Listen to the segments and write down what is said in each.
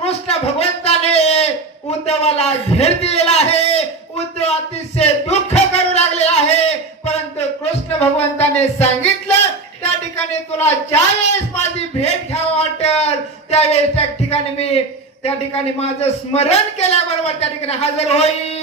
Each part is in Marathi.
कृष्ण भगवंताने उद्धवाला झेर दिलेला आहे. उद्धव अतिशय दुःख करू लागलेला आहे. परंतु कृष्ण भगवंताने सांगितलं त्या ठिकाणी तुला ज्या वेळेस माझी भेट घ्यावं वाटेल त्यावेळेस त्या ठिकाणी मी त्या ठिकाणी माझं स्मरण केल्याबरोबर त्या ठिकाणी हजर होईल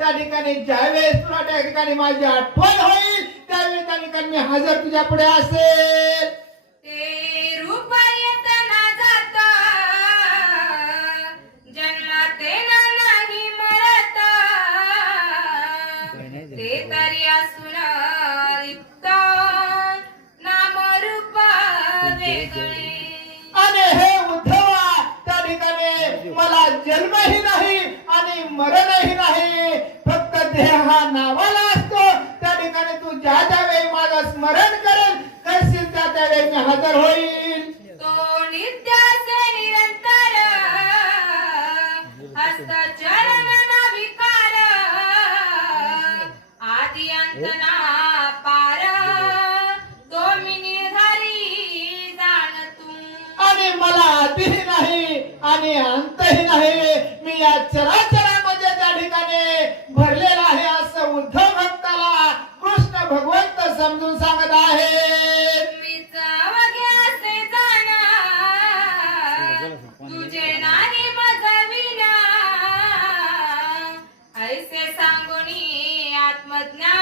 त्या ठिकाणी ज्यावेळेस तुला त्या ठिकाणी माझी आठवण होईल त्यावेळी त्या ठिकाणी मी हजर तुझ्या पुढे असेल. ते रूप येताना जात जन्माते नाही मरत. ते तरी असून लिप्त नाम रूप वेगळे. आणि हे उद्धवा त्या ठिकाणी मला जन्मही नाही आणि मरणही नाही देह हा नावाला असतो. त्या ठिकाणी तू ज्या ज्या वेळी माझं स्मरण करेल करशील त्या त्या वेळी मी हजर होईल. तो नित्याचे निरंतर हस्त चरण न विकार आदि अंत ना पार तो मी निर्धारी जाण तू आणि मला आधीही नाही आणि अंतही नाही मी या चराचरामध्ये त्या ठिकाणी भरलेला आहे असं उद्धव भक्ताला कृष्ण समजून सांगत आहे. तुझे मजविना ऐसे सांगुनी आत्मज्ञान